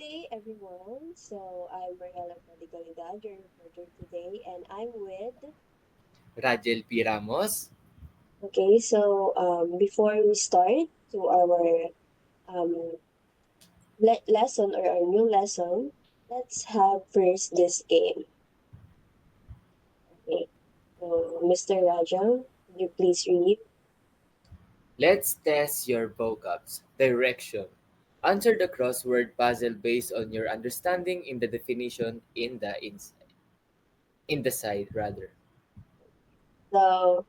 day, everyone. I'm Mariela Padigalidad, your reporter today, and I'm with. Rajel P. Ramos. Before we start to our um, lesson or our new lesson, let's have first this game. Okay, so Mr. Raja, could you please read? Let's test your vocabs. Direction. Answer the crossword puzzle based on your understanding in the definition in the side rather. So,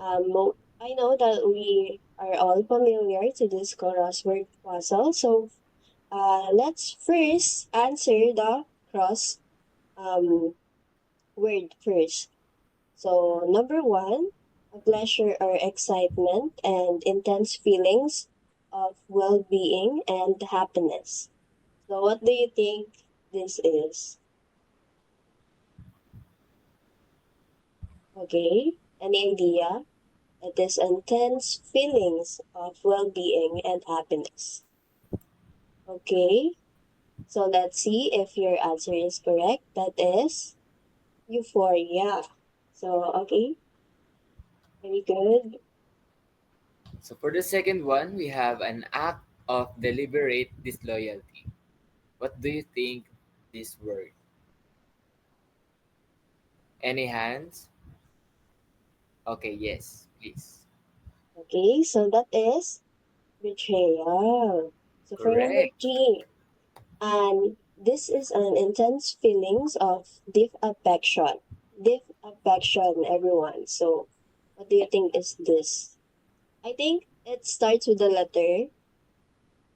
I know that we are all familiar to this crossword puzzle. Let's first answer the cross um, word first. So, number one, a pleasure or excitement and intense feelings of well being and happiness. So, what do you think this is? Okay, any idea? It is intense feelings of well being and happiness. Okay, so let's see if your answer is correct. That is euphoria. Okay, very good. So for the second one, we have an act of deliberate disloyalty. What do you think this word? Any hands? Okay, yes, please. Okay, so that is betrayal. So for number Correct. three, and this is an intense feelings of deep affection. Deep affection, everyone. So what do you think is this? I think it starts with the letter.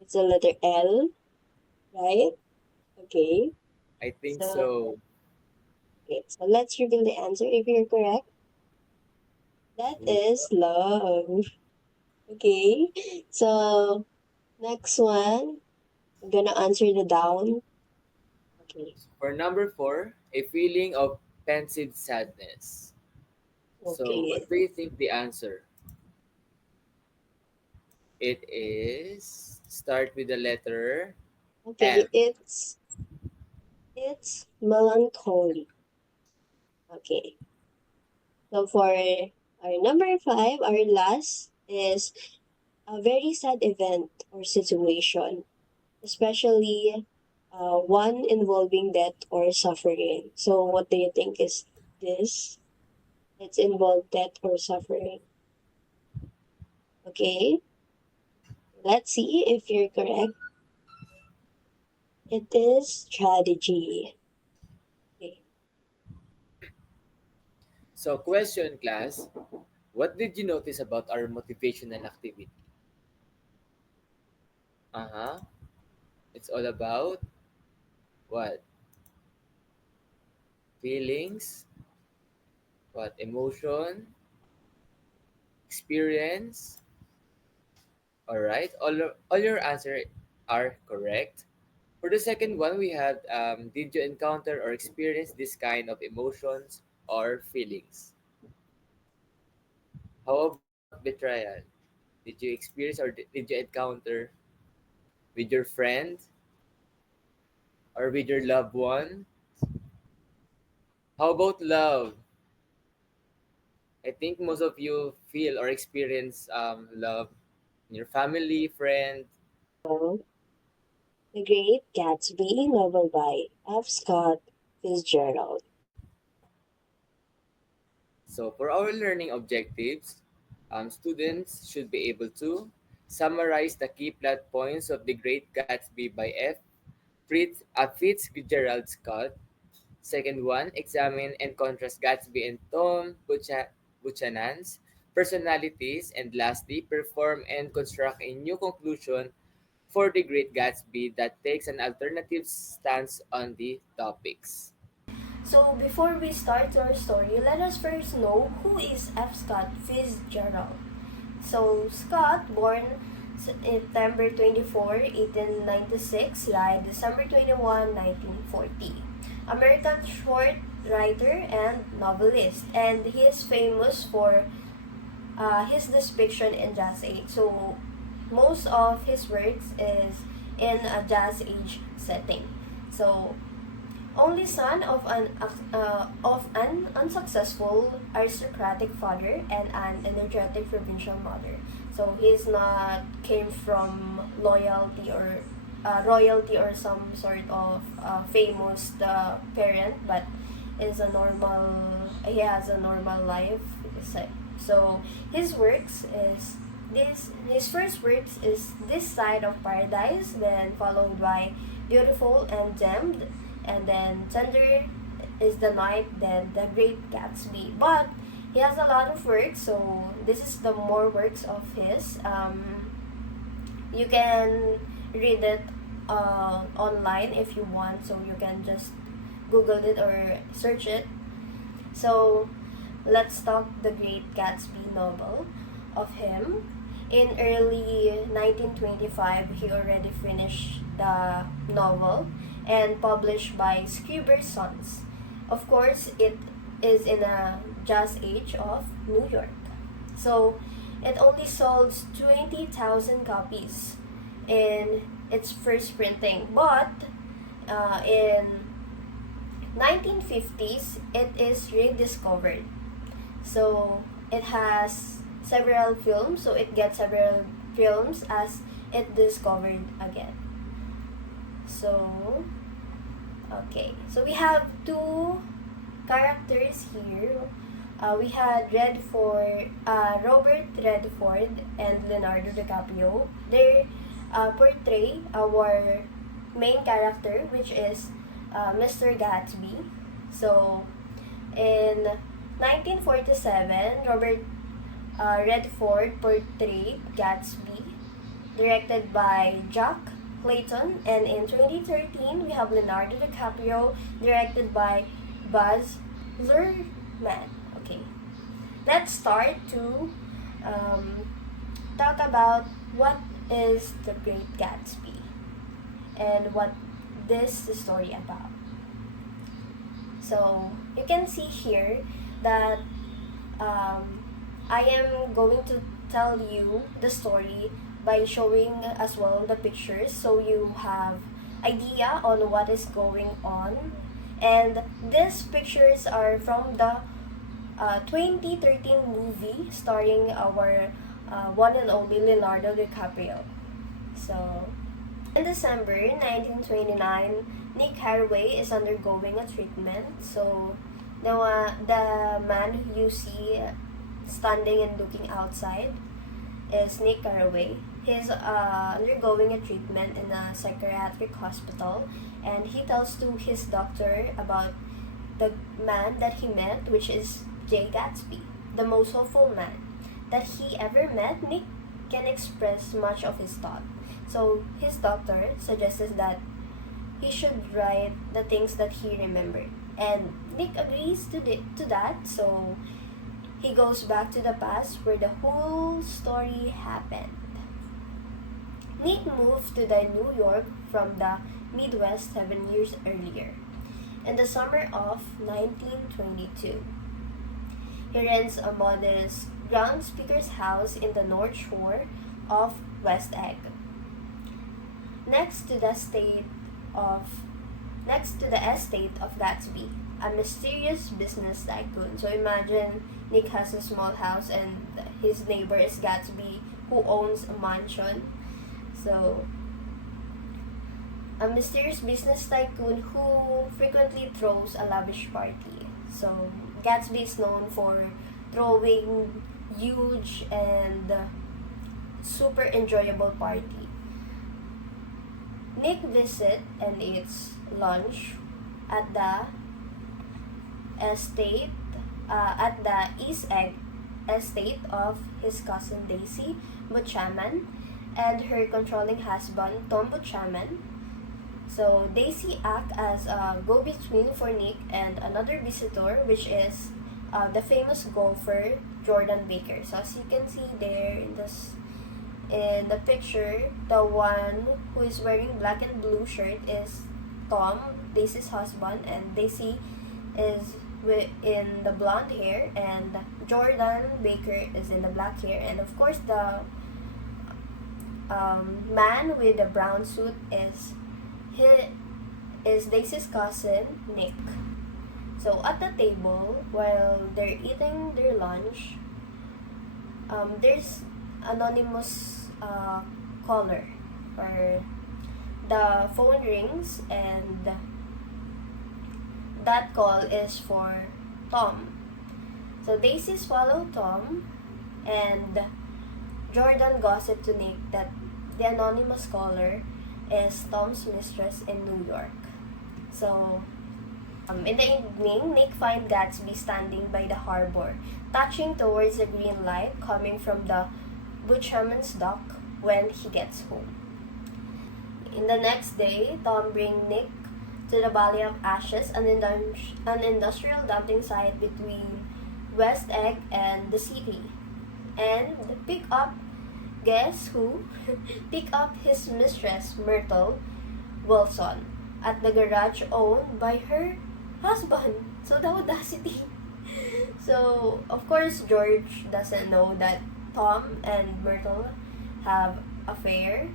It's a letter L, right? Okay. I think So so. so let's reveal the answer if you're correct. That is love. Okay. So next one, I'm gonna answer the down. Okay. For number four, a feeling of pensive sadness. So Okay. what do you think the answer? It is start with the letter Okay. M. It's melancholy. Okay. So for our number five, our last is a very sad event or situation, especially one involving death or suffering. So what do you think is this? It's involved death or suffering. Okay. Let's see if you're correct. It is strategy. Okay. So question class, what did you notice about our motivational activity? Uh-huh. It's all about what? Feelings, what emotion, experience. All right. All your answer are correct. For the second one, we had did you encounter or experience this kind of emotions or feelings? How about betrayal? Did you experience or did you encounter with your friend or with your loved one? How about love? I think most of you feel or experience love in your family, friend. So, The Great Gatsby, novel by F. Scott Fitzgerald. So for our learning objectives, students should be able to summarize the key plot points of The Great Gatsby by Fitzgerald Scott. Second one, examine and contrast Gatsby and Buchanan's personalities. And lastly, perform and construct a new conclusion for The Great Gatsby that takes an alternative stance on the topics. So before we start our story, let us first know who is F. Scott Fitzgerald. So Scott, born September 24, 1896, died December 21, 1940. American short writer and novelist, and he is famous for his depiction in Jazz Age. So most of his works is in a jazz age setting. So, only son of an unsuccessful aristocratic father and an energetic provincial mother. So he's not came from loyalty or royalty or some sort of famous parent, but is a normal. He has a normal life. So his works is this. His first works is This Side of Paradise, then followed by Beautiful and Damned, and then Tender is the Night, then The Great Gatsby. But he has a lot of works, so this is the more works of his. You can read it online if you want, so you can just Google it or search it. So let's talk the Great Gatsby novel of him. In early 1925, he already finished the novel and published by Scribner's Sons. Of course, it is in a jazz age of New York. So, it only sold 20,000 copies in its first printing, but in 1950s, it is rediscovered. So, it has several films, so it gets several films as it discovered again. So, okay. So we have two characters here. We had Robert Redford and Leonardo DiCaprio. They portray our main character, which is Mr. Gatsby. So, in 1947, Robert Redford portrayed Gatsby, directed by Jack Clayton, and in 2013 we have Leonardo DiCaprio, directed by Buzz Luhrmann. Okay, let's start to talk about what is the Great Gatsby and what this is story about. So you can see here that um, I am going to tell you the story by showing as well the pictures so you have idea on what is going on. And these pictures are from the 2013 movie starring our one and only Leonardo DiCaprio. So, in December 1929, Nick Carraway is undergoing a treatment. So, the man who you see standing and looking outside is Nick Carraway. He's undergoing a treatment in a psychiatric hospital, and he tells to his doctor about the man that he met, which is Jay Gatsby, the most hopeful man that he ever met. Nick can express much of his thought. So his doctor suggests that he should write the things that he remembered. And Nick agrees to that, so he goes back to the past where the whole story happened. Nick moved to the New York from the Midwest 7 years earlier, in the summer of 1922. He rents a modest ground speaker's house in the North Shore of West Egg, next to the estate of Gatsby, a mysterious business tycoon. So imagine Nick has a small house and his neighbor is Gatsby, who owns a mansion. So, a mysterious business tycoon who frequently throws a lavish party. So, Gatsby is known for throwing huge and super enjoyable party. Nick visits and eats lunch at the estate, at the East Egg estate of his cousin Daisy Butchaman and her controlling husband Tom Butchaman. So Daisy acts as a go-between for Nick and another visitor, which is the famous golfer Jordan Baker. So as you can see there in the picture, the one who is wearing black and blue shirt is Tom, Daisy's husband, and Daisy is in the blonde hair, and Jordan Baker is in the black hair, and of course man with the brown suit he is Daisy's cousin Nick. So at the table, while they're eating their lunch, there's anonymous caller, or the phone rings, and that call is for Tom. So Daisy swallowed Tom, and Jordan gossiped to Nick that the anonymous caller is Tom's mistress in New York. So, in the evening, Nick finds Gatsby standing by the harbor, touching towards the green light coming from the Butcherman's dock when he gets home. In the next day, Tom brings Nick to the Valley of Ashes, an industrial dumping site between West Egg and the city, and pick up, guess who? Pick up his mistress, Myrtle Wilson, at the garage owned by her husband. So the audacity. So, of course, George doesn't know that Tom and Myrtle have affair.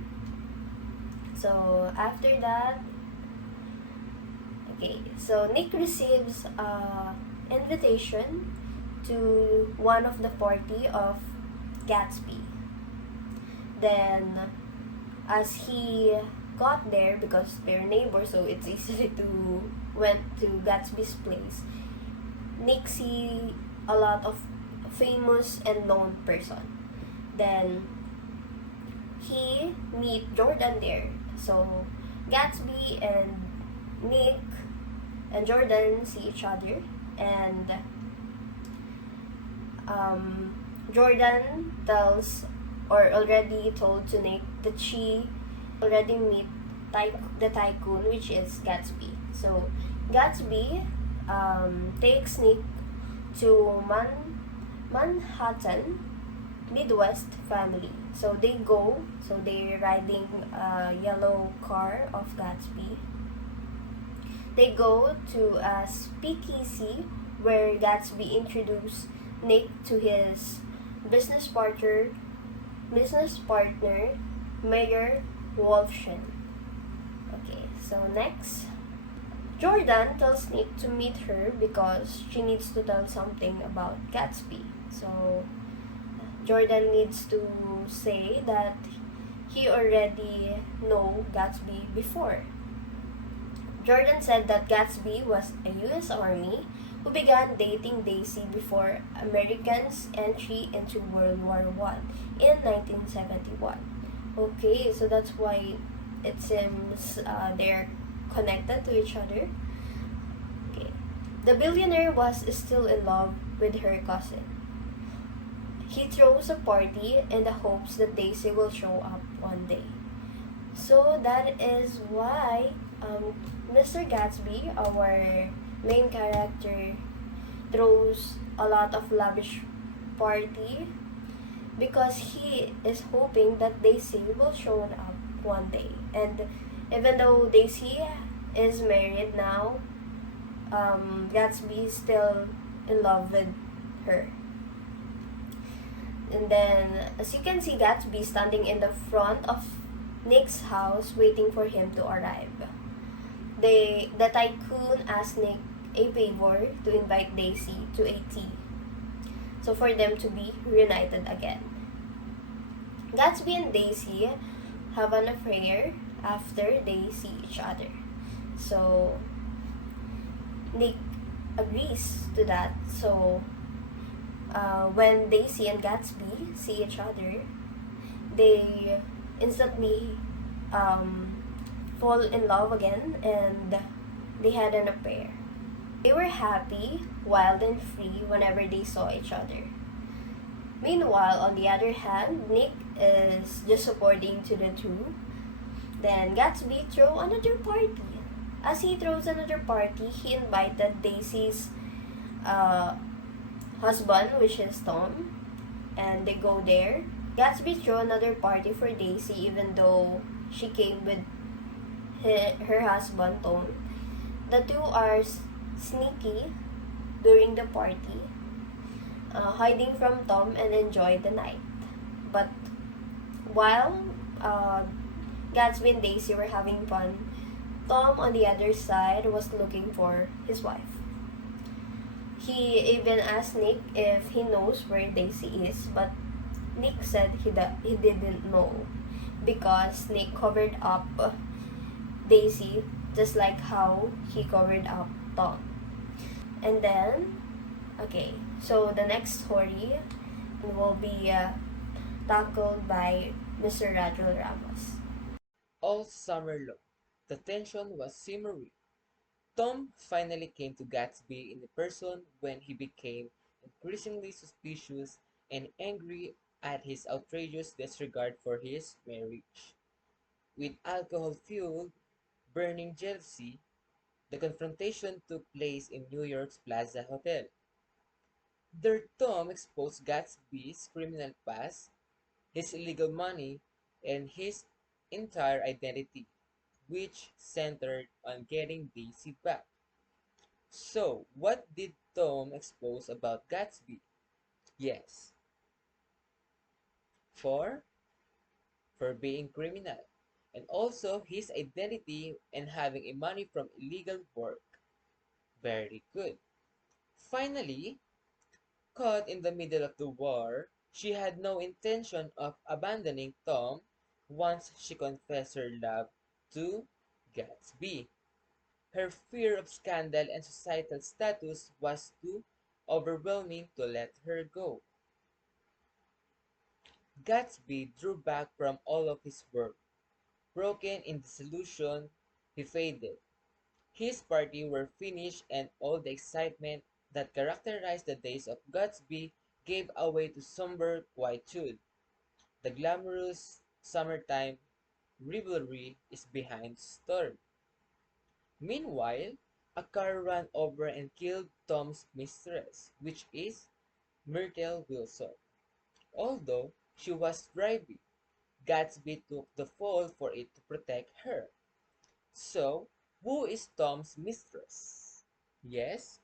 So, after that, okay, so Nick receives an invitation to one of the party of Gatsby. Then, as he got there, because they're neighbors, so it's easy to went to Gatsby's place, Nick see a lot of famous and known person. Then he meet Jordan there. So Gatsby and Nick and Jordan see each other, and Jordan tells, or already told to Nick, that she already meet the tycoon, which is Gatsby. So Gatsby takes Nick to Manhattan Midwest family. So they're riding a yellow car of Gatsby. They go to a speakeasy where Gatsby introduced Nick to his business partner, Mayor Wolfshin. Okay, so next, Jordan tells Nick to meet her because she needs to tell something about Gatsby. So Jordan needs to say that he already know Gatsby before. Jordan said that Gatsby was a U.S. Army who began dating Daisy before Americans' entry into World War I in 1971. Okay, so that's why it seems they're connected to each other. Okay. The billionaire was still in love with her cousin. He throws a party in the hopes that Daisy will show up one day. So that is why Mr. Gatsby, our main character, throws a lot of lavish party because he is hoping that Daisy will show up one day. And even though Daisy is married now, Gatsby is still in love with her. And then, as you can see, Gatsby standing in the front of Nick's house waiting for him to arrive. The tycoon asked Nick a favor to invite Daisy to a tea, so for them to be reunited again. Gatsby and Daisy have an affair after they see each other. So Nick agrees to that. So when Daisy and Gatsby see each other, they instantly fall in love again, and they had an affair. They were happy, wild, and free whenever they saw each other. Meanwhile, on the other hand, Nick is just supporting to the two. Then Gatsby throws another party. As he throws another party, he invited Daisy's husband, which is Tom, and they go there. Gatsby threw another party for Daisy, even though she came with her husband, Tom. The two are sneaky during the party, hiding from Tom and enjoy the night. But while uh, Gatsby and Daisy were having fun, Tom on the other side was looking for his wife. He even asked Nick if he knows where Daisy is, but Nick said he didn't know because Nick covered up Daisy just like how he covered up Tom. And then, okay, so the next story will be tackled by Mr. Rajul Ramos. All summer long, the tension was simmering. Tom finally came to Gatsby in person when he became increasingly suspicious and angry at his outrageous disregard for his marriage. With alcohol-fueled, burning jealousy, the confrontation took place in New York's Plaza Hotel. There Tom exposed Gatsby's criminal past, his illegal money, and his entire identity, which centered on getting Daisy back. So, what did Tom expose about Gatsby? Yes, for being criminal, and also his identity and having a money from illegal work. Very good. Finally, caught in the middle of the war, she had no intention of abandoning Tom once she confessed her love to Gatsby. Her fear of scandal and societal status was too overwhelming to let her go. Gatsby drew back from all of his work. Broken in disillusion, he faded. His party were finished and all the excitement that characterized the days of Gatsby gave away to somber quietude. The glamorous summertime revelry is behind the storm. Meanwhile, a car ran over and killed Tom's mistress, which is Myrtle Wilson. Although she was driving, Gatsby took the fall for it to protect her. So, who is Tom's mistress? Yes,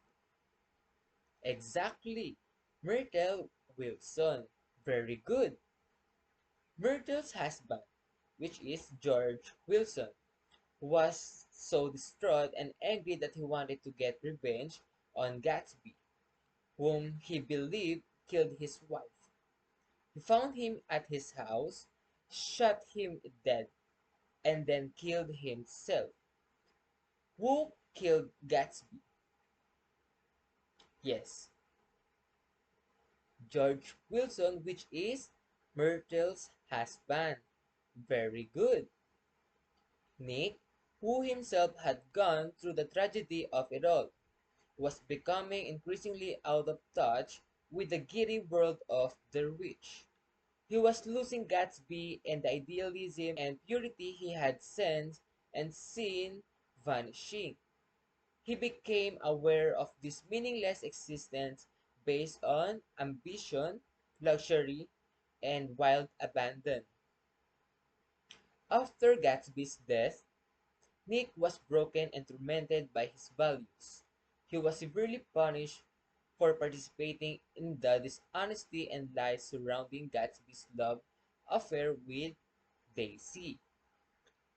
exactly. Myrtle Wilson. Very good. Myrtle's husband, which is George Wilson, was so distraught and angry that he wanted to get revenge on Gatsby, whom he believed killed his wife. He found him at his house, shot him dead, and then killed himself. Who killed Gatsby? Yes, George Wilson, which is Myrtle's husband. Very good. Nick, who himself had gone through the tragedy of it all, was becoming increasingly out of touch with the giddy world of the rich. He was losing Gatsby and the idealism and purity he had sensed and seen vanishing. He became aware of this meaningless existence based on ambition, luxury, and wild abandon. After Gatsby's death, Nick was broken and tormented by his values. He was severely punished for participating in the dishonesty and lies surrounding Gatsby's love affair with Daisy.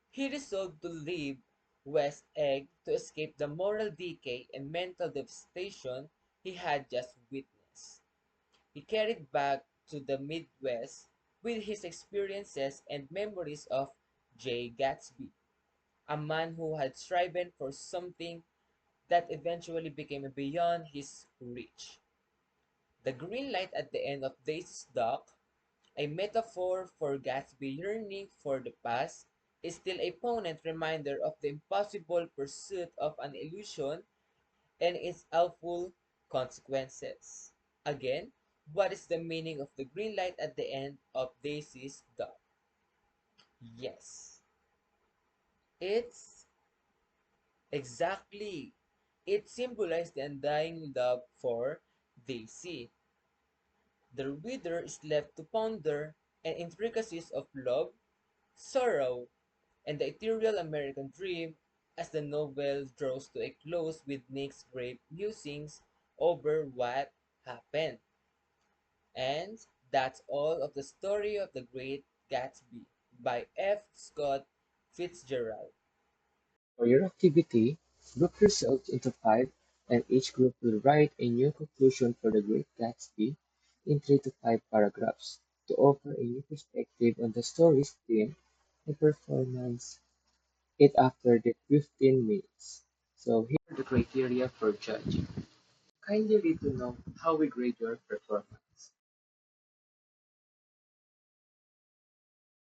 He resolved to leave West Egg to escape the moral decay and mental devastation he had just witnessed. He carried back to the Midwest with his experiences and memories of Jay Gatsby, a man who had striven for something that eventually became beyond his reach. The green light at the end of Daisy's dock, a metaphor for Gatsby yearning for the past, is still a poignant reminder of the impossible pursuit of an illusion and its awful consequences. Again, what is the meaning of the green light at the end of Daisy's dock? Yes, it's exactly. It symbolized the undying love for Daisy. The reader is left to ponder the intricacies of love, sorrow, and the ethereal American dream as the novel draws to a close with Nick's grave musings over what happened. And that's all of the story of the Great Gatsby by F. Scott Fitzgerald. For your activity, group yourselves into five, and each group will write a new conclusion for the Great Gatsby in 3 to 5 paragraphs to offer a new perspective on the story's theme and performance it after the 15 minutes. So here are the criteria for judging. Kindly read to know how we grade your performance.